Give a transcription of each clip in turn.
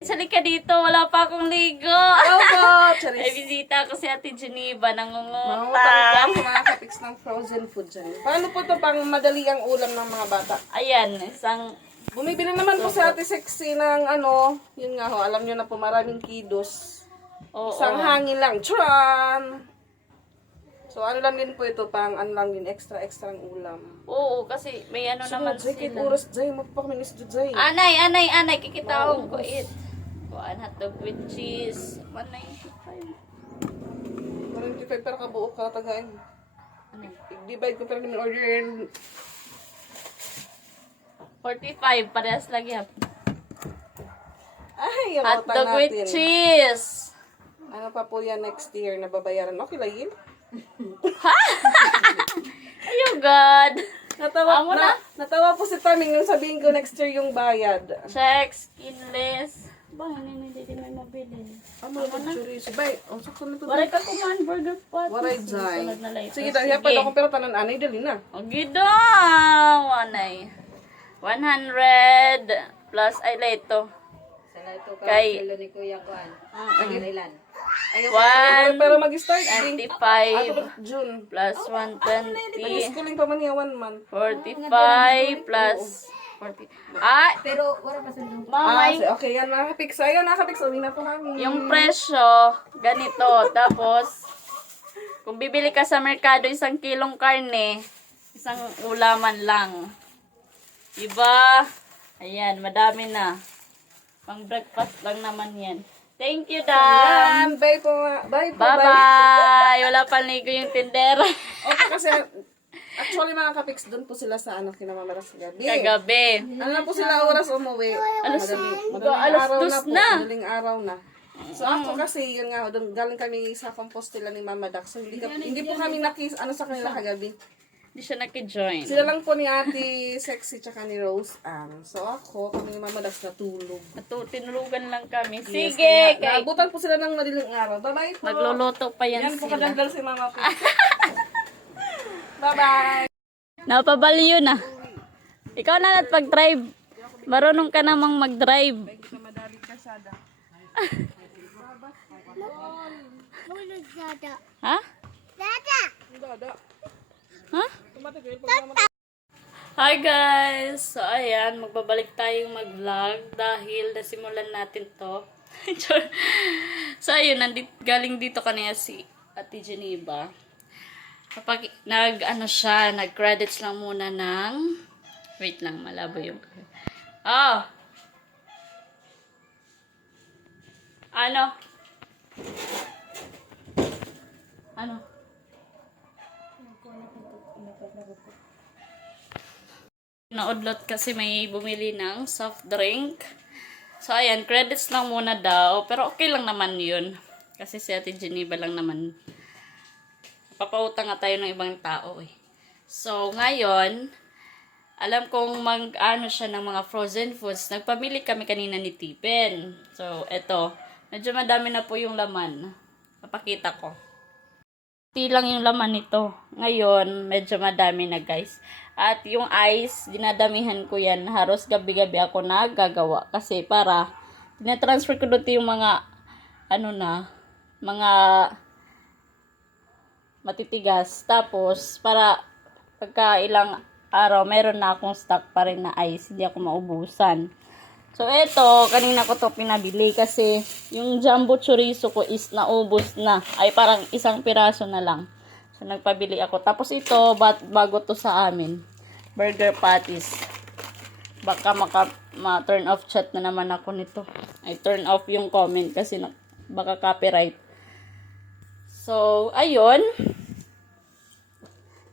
Sali ka dito, wala pa akong ligo. Opo, Ay, Charis. bisita ko si Ate Geneva, nangungutang. po mga kapiks ng frozen food dyan. Paano po to pang madali ang ulam ng mga bata? Ayan, isang, Bumibili naman po si Ate Sexy ng ano, yun nga ho, alam nyo na po maraming kidos. oo, Isang hangin lang, churan! So ano lang din po ito, pang ano lang din, extra-extra ang ulam. oo, kasi may ano naman Jay, sila. oras, Jay, magpakaminis dyan, Jay. Anay, anay, anay, kikitaon ko it. Kuan hotdog with cheese. 195. 45 pero kabuo ka tagain. Ano? I-divide ko pero yung order. 45, parehas lang yan. Ay, Hotdog with natin. cheese. Ano pa po yan next year na babayaran? Okay lang yun. Ayun, God. Natawa, Amo na, natawa po si Taming nung sabihin ko next year yung bayad. Check, skinless. Ba, hindi, hindi, hindi may mabili. Amo na chorizo. Bay, ang sakto na to. Waray ka kumain burger pot. Waray jay. Na. Sige, dahil pa ako pero tanan anay dali na. O, gidaw. Anay. 100 plus ay leto. Kay Hello ni Kuya Kwan. Mm-mm. Ilan? Ayaw One, pero mag-start din. 25 Ato June. plus Naging 120. schooling pa man yawan man. 45 plus 40. Ah, Pero wala pa sundong. Ah, mamay. si- okay, yan mga kapix. Ayun, mga kapix. Uwi na po kami. Yung presyo, ganito. Tapos, kung bibili ka sa merkado isang kilong karne, isang ulaman lang. Diba? Ayan, madami na. Pang breakfast lang naman yan. Thank you, Dam. Yan, bye po. Bye po. Bye. Bye-bye. Wala pang ligo yung tindera. Okay, kasi actually mga kapix, doon po sila sa ano, kinamamaras sa gabi. Kagabi. Ano na po sila oras umuwi? Alas, Madaling, alas araw na po. na. Madaling araw na. So ako kasi, yun nga, doon, galing kami sa compostela ni Mama Dax. So hindi, ka- hindi po kami nakis, ano sa kanila kagabi. Hindi siya naki-join. Sila lang po ni Ate Sexy tsaka ni Rose Ann. So ako, kami ni Mama Dax natulog. At tinulugan lang kami. Yes, Sige, kaya, kay Naabutan po sila ng madaling araw. Bye-bye po. nagluluto pa yan, Yan po sila. kadaldal si Mama po. Bye-bye. Napabaliw na. Ikaw na nat pag-drive. Marunong ka namang mag-drive. Ha? Dada. Ha? Pag mama Hi guys! So ayan, magbabalik tayong mag-vlog dahil nasimulan natin to. So ayun, nandit, galing dito kanina si Ate Geneva. Kapag nag, ano siya, nag-credits lang muna ng, wait lang, malabo yung, ah! Ano? Ano? Naudlot kasi may bumili ng soft drink. So, ayan, credits lang muna daw. Pero okay lang naman yun. Kasi si Ate Geneva lang naman. Papautang nga tayo ng ibang tao eh. So, ngayon, alam kong mag, ano siya ng mga frozen foods. Nagpamili kami kanina ni Tipen. So, eto. Medyo madami na po yung laman. Papakita ko. Kunti lang yung laman nito. Ngayon, medyo madami na guys. At yung ice, dinadamihan ko yan. Haros gabi-gabi ako nagagawa. Kasi para, tinatransfer ko doon yung mga, ano na, mga matitigas. Tapos, para pagka ilang araw, meron na akong stock pa rin na ice. Hindi ako maubusan. So, eto, kanina ko to pinabili kasi yung jumbo chorizo ko is naubos na. Ay, parang isang piraso na lang. So, nagpabili ako. Tapos ito, bat, bago to sa amin. Burger patties. Baka maka, ma-turn off chat na naman ako nito. Ay, turn off yung comment kasi na, baka copyright. So, ayun.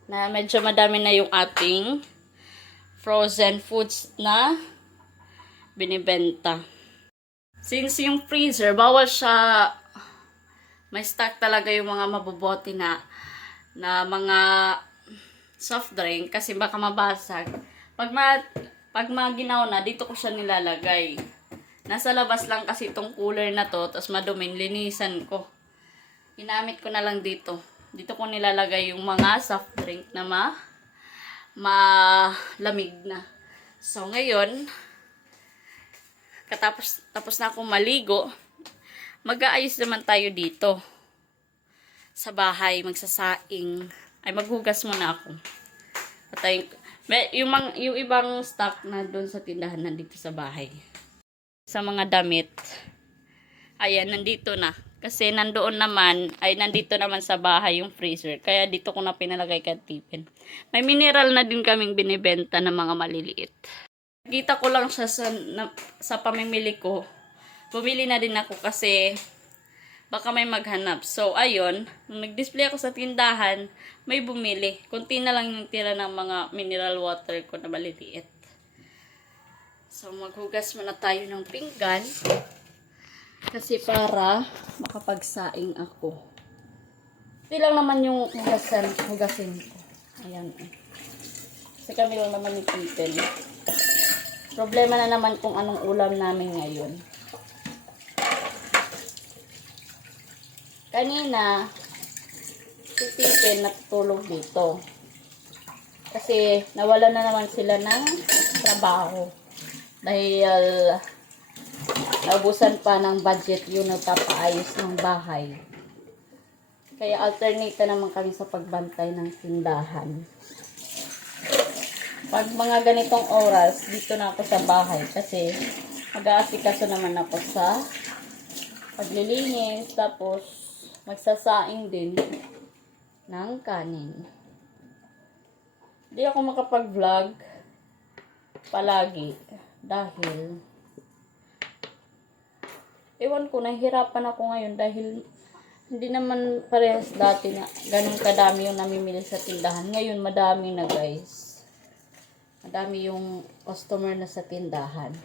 Na medyo madami na yung ating frozen foods na binibenta. Since yung freezer, bawal siya may stock talaga yung mga mabubote na na mga soft drink kasi baka mabasag. Pag ma pag maginaw na, dito ko siya nilalagay. Nasa labas lang kasi itong cooler na to, tapos maduming linisan ko. Ginamit ko na lang dito. Dito ko nilalagay yung mga soft drink na ma malamig na. So, ngayon, katapos tapos na akong maligo, mag-aayos naman tayo dito. Sa bahay, magsasaing. Ay, maghugas muna ako. Patay, may, yung, mang, yung ibang stock na doon sa tindahan nandito sa bahay. Sa mga damit. Ayan, nandito na. Kasi nandoon naman, ay nandito naman sa bahay yung freezer. Kaya dito ko na pinalagay kay tipin. May mineral na din kaming binibenta ng mga maliliit. Kita ko lang siya sa, na, sa pamimili ko. Bumili na din ako kasi baka may maghanap. So, ayun, nung nag-display ako sa tindahan, may bumili. Kunti na lang yung tira ng mga mineral water ko na maliliit. So, maghugas muna tayo ng pinggan. Kasi para makapagsaing ako. Hindi lang naman yung hugasan, hugasin ko. Ayan. eh. Kasi kami lang naman ni Titen. Problema na naman kung anong ulam namin ngayon. Kanina, si Titen natutulog dito. Kasi nawala na naman sila ng trabaho. Dahil naubusan pa ng budget yung nagpapaayos ng bahay. Kaya alternate na naman kami sa pagbantay ng tindahan. Pag mga ganitong oras, dito na ako sa bahay kasi mag-aasikaso naman ako sa paglilinis, tapos magsasaing din ng kanin. Hindi ako makapag-vlog palagi dahil ewan ko, nahihirapan ako ngayon dahil hindi naman parehas dati na ganun kadami yung namimili sa tindahan. Ngayon, madami na guys. Madami yung customer na sa tindahan.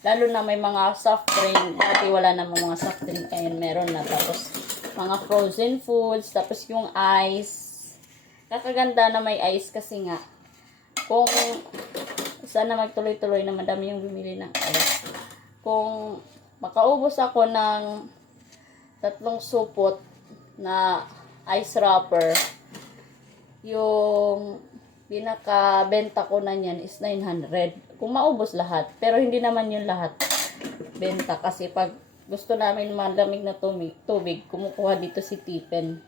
Lalo na may mga soft drink. Dati wala namang mga soft drink. Ngayon meron na. Tapos mga frozen foods. Tapos yung ice. Kakaganda na may ice kasi nga. Kung sana magtuloy-tuloy na madami yung bumili ng ice. Kung makaubos ako ng tatlong supot na ice wrapper, yung pinaka-benta ko na niyan is 900. Kung maubos lahat. Pero hindi naman yun lahat benta. Kasi pag gusto namin malamig na tubig, tubig kumukuha dito si Tipen.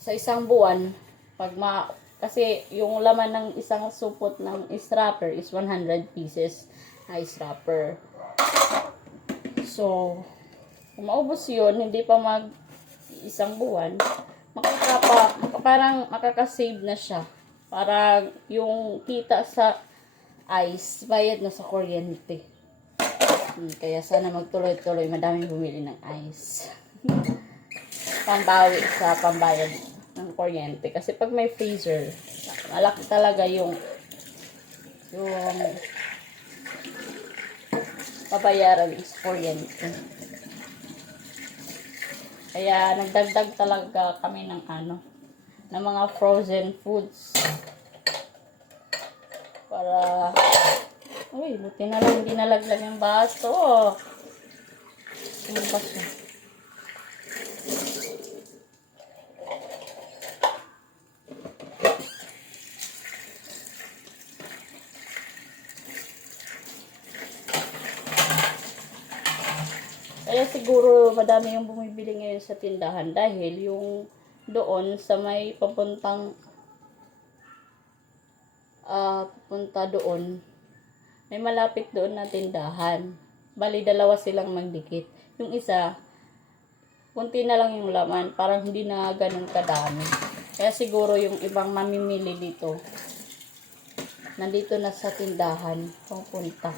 Sa isang buwan, pag ma... Kasi yung laman ng isang supot ng ice wrapper is 100 pieces ice wrapper. So, kung maubos yun, hindi pa mag isang buwan, makakapa, maka- parang makakasave na siya. Para yung kita sa ice, bayad na sa kuryente. Hmm, kaya sana magtuloy-tuloy, madaming bumili ng ice. Pambawi sa pambayad ng kuryente. Kasi pag may freezer, malaki talaga yung yung babayaran is kuryente. Kaya nagdagdag talaga kami ng ano, ng mga frozen foods. Para, uy, buti na lang hindi nalaglag yung baso. Yung baso. Kaya siguro madami yung bumibili ngayon sa tindahan dahil yung doon sa may papuntang ah punta doon may malapit doon na tindahan. Bali dalawa silang magdikit. Yung isa kunti na lang yung laman, parang hindi na ganun kadami. Kaya siguro yung ibang mamimili dito nandito na sa tindahan pupunta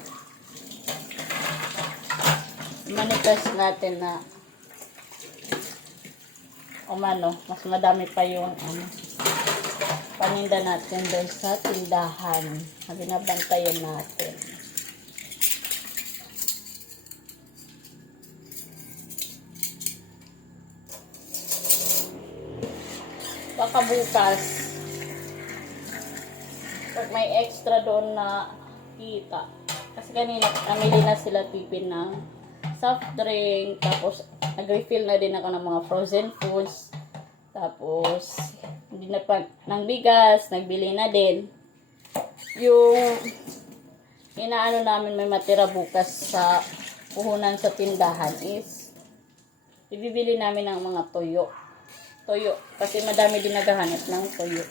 manifest natin na umano, mas madami pa yung ano, paninda natin doon sa tindahan na binabantayan natin. Baka bukas, pag may extra doon na kita, kasi kanina, namili na sila tipin ng soft drink, tapos nag-refill na din ako ng mga frozen foods, tapos hindi na pa ng bigas, nagbili na din. Yung inaano namin may matira bukas sa puhunan sa tindahan is ibibili namin ng mga toyo. Toyo. Kasi madami din naghahanap ng toyo.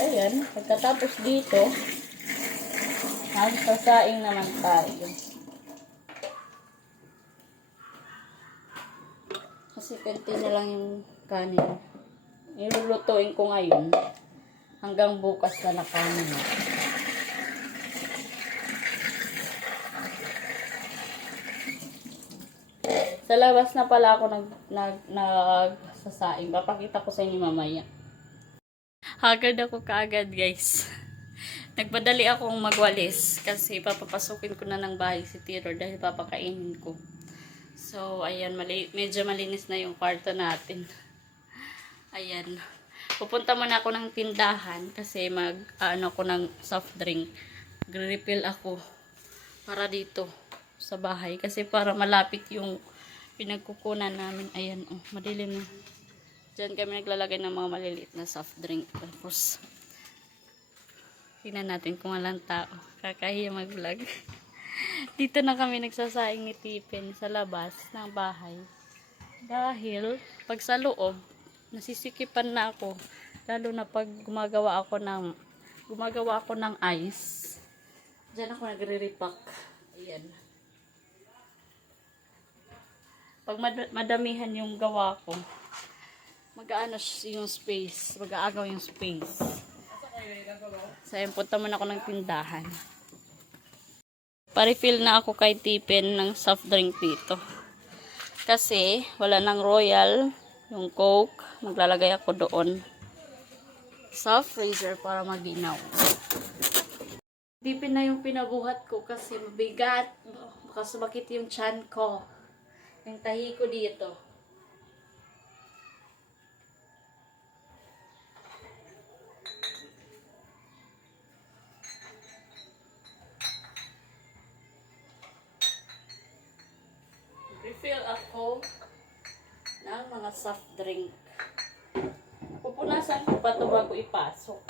Ayan. Pagkatapos dito, magsasaing naman tayo. Kasi konti na lang yung kanin. Nilulutuin ko ngayon hanggang bukas na na kanin. Sa labas na pala ako nag, nag, nagsasaing. Papakita ko sa inyo mamaya. Hagad ako kaagad guys. Nagpadali akong magwalis kasi papapasukin ko na ng bahay si Tiro dahil papakainin ko. So, ayan, mali medyo malinis na yung kwarto natin. Ayan. Pupunta muna ako ng tindahan kasi mag, ano ko ng soft drink. Gre-refill ako para dito sa bahay. Kasi para malapit yung pinagkukunan namin. Ayan, oh, madilim na. Diyan kami naglalagay ng mga maliliit na soft drink. Tapos, tingnan natin kung walang tao. Kakahiya mag-vlog. Dito na kami nagsasaing ni Tipin sa labas ng bahay. Dahil, pag sa loob, nasisikipan na ako. Lalo na pag gumagawa ako ng gumagawa ako ng ice. Diyan ako nagre-repack. Ayan. Pag mad- madamihan yung gawa ko, mag-aano yung space, mag-aagaw yung space. So, ayun, punta muna ako ng tindahan. Pa-refill na ako kay Tipin ng soft drink dito. Kasi, wala nang royal, yung coke, maglalagay ako doon sa freezer para maginaw. Tipin na yung pinabuhat ko kasi mabigat. Baka sumakit yung chan ko. Yung tahi ko dito. Mga soft drink. Pupunasan ko pa ito bago ipasok.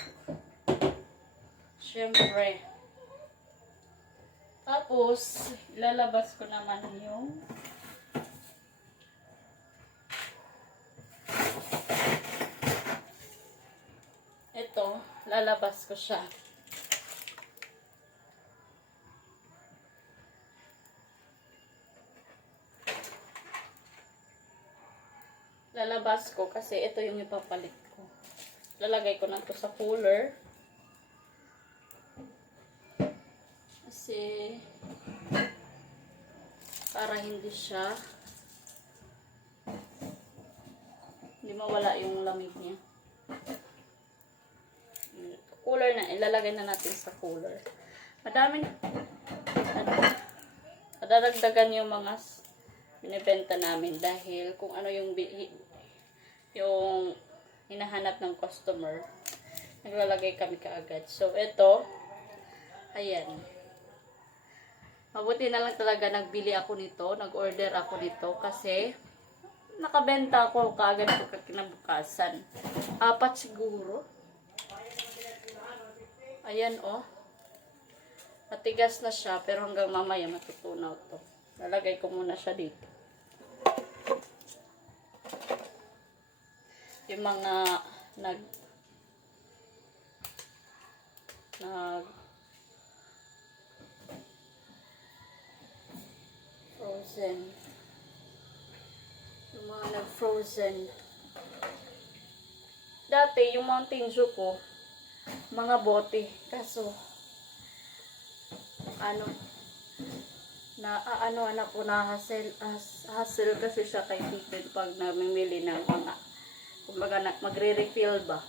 Siyempre. Tapos, ilalabas ko naman yung ito, lalabas ko siya. Lalabas ko kasi ito yung ipapalit ko. Lalagay ko na to sa cooler. Kasi para hindi siya hindi mawala yung lamig niya. Cooler na, ilalagay na natin sa cooler. Madami madadagdagan yung mga binibenta namin dahil kung ano yung yung hinahanap ng customer naglalagay kami kaagad. So ito ayan. Mabuti na lang talaga nagbili ako nito nag-order ako nito kasi nakabenta ako kaagad ko kinabukasan. Apat siguro. Ayan oh. Matigas na siya pero hanggang mamaya matutunaw to. Lalagay ko muna siya dito yung mga nag nag frozen. Yung mga nag frozen dati yung Mountain Dew ko mga bote. Kaso ano na ano anak ko na hassle, has, hassle kasi siya kay Tipid pag namimili ng mga kumbaga magre-refill ba?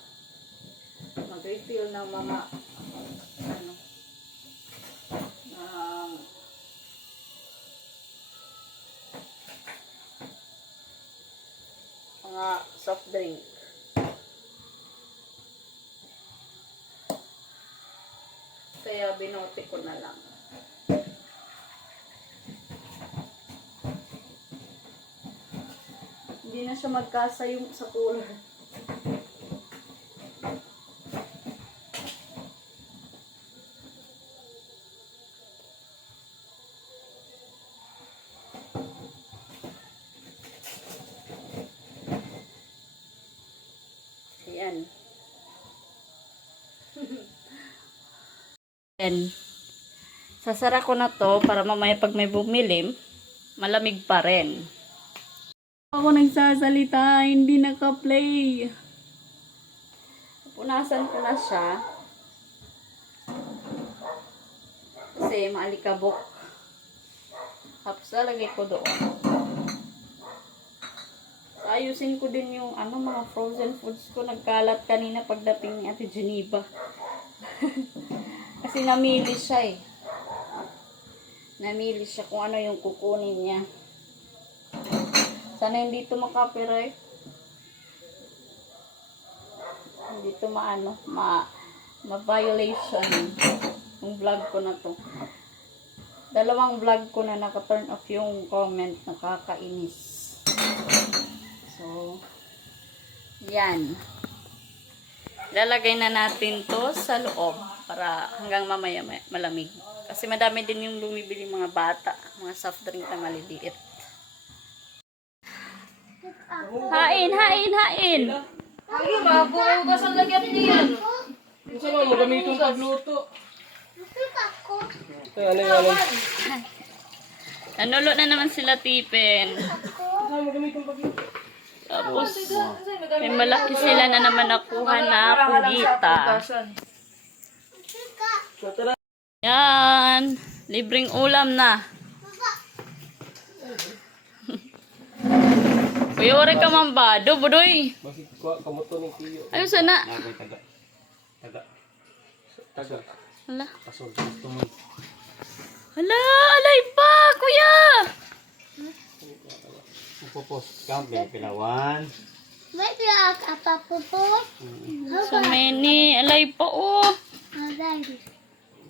Magre-refill ng mga ano ng mga soft drink. Kaya binote ko na lang Hindi na siya magkasa yung sa cooler. Ayan. Ayan. Sasara ko na to para mamaya pag may bumilim, malamig pa rin. Ako nagsasalita, hindi naka-play. Punasan ko na siya. Kasi maalikabok. Tapos lalagay ko doon. Ayusin ko din yung ano mga frozen foods ko. Nagkalat kanina pagdating ni Ate Geneva. Kasi namili siya eh. Namili siya kung ano yung kukunin niya. Sana hindi ito makapiright. Hindi ito maano, ma, ma-violation yung vlog ko na to. Dalawang vlog ko na naka-turn off yung comment, nakakainis. So, yan. Lalagay na natin to sa loob para hanggang mamaya ma- malamig. Kasi madami din yung lumibili mga bata, mga soft drink na maliliit. Hain, hain, hain! Ay, mabugas ang lagyan niyan. Gusto mo mo gamitin pagluto. Ito, ano ano? Nanulo na naman sila tipin. Tapos, may malaki sila na naman nakuha na pugita. Yan. Libreng ulam na. Kuya, ore ka man ba? Do, budoy. Bakit ko kamuto ni Kiyo? Ayun sana. Nagay taga. Taga. Taga. Hala. Pasol sa tumon. Hala, alay pa, kuya. Upopos. Kampi. Pilawan. May tiyak apa po po? So many. Alay pa, oh. Alay.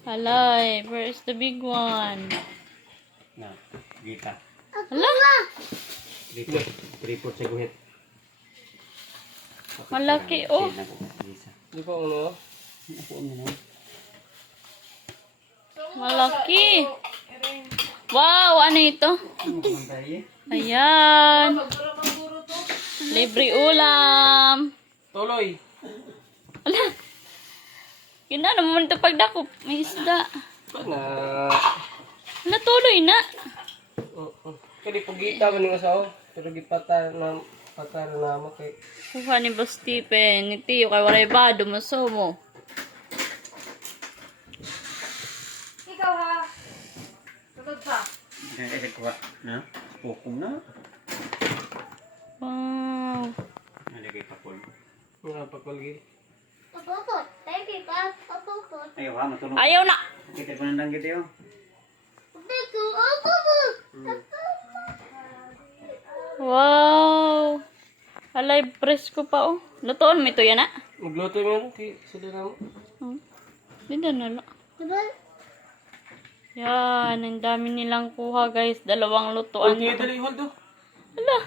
Alay, where is the big one? Na. Gita. Hala, Tripod. Tripod sa guhit. malaki, oh. Di ba? Ako na. Malaki. Wow, ano ito? Ayan. Libre ulam. Tuloy. Ala. Yun na naman ito pagdakop. May isda. Na. Ala, tuloy na. Oo. Kaya pugita ba ni asawa? Pero gipata na patara na mo kay Kuha ni Boss Stephen. Ni Tiyo kay Waray Bado. Masumo. Ikaw ha. Sagot pa. Eh, kuha. Na? Pukom na. Wow. Nalagay kapol. mga pagpalgi. Opo po. Thank you pa. Po. Ayaw ha, matulog. Ayaw na. Kita ko nandang gito yun. Thank you. Wow. Alay, presko pa oh. Lutoon mo ito yan ah. Magluto mo yan sila na mo. Hmm. Hindi na na. Yan, ang dami nilang kuha guys. Dalawang lutuan. Hindi dali hold do. Ala,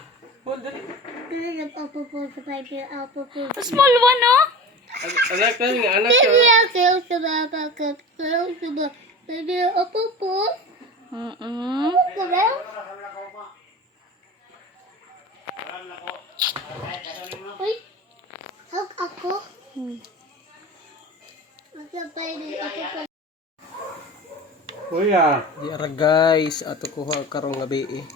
Hold dali. Dili na opo po sa. Opo po. small one oh. Anak ka nga anak ka. Baby, ako sa baba ko. Pero sa baba. Baby, opo po. Mm-mm. Pero? Uy. Hug ako. Hmm. Kuya. Di ara guys, ato kuha karong gabi eh.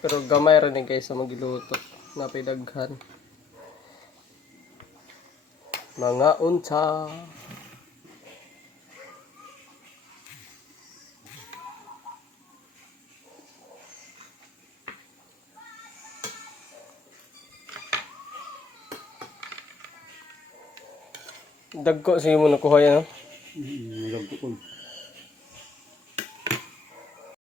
Pero gamay ra ni guys sa magiluto. Napay daghan. Mga unsa. Dagko sa imo nakuha yan. no? Nalog ko.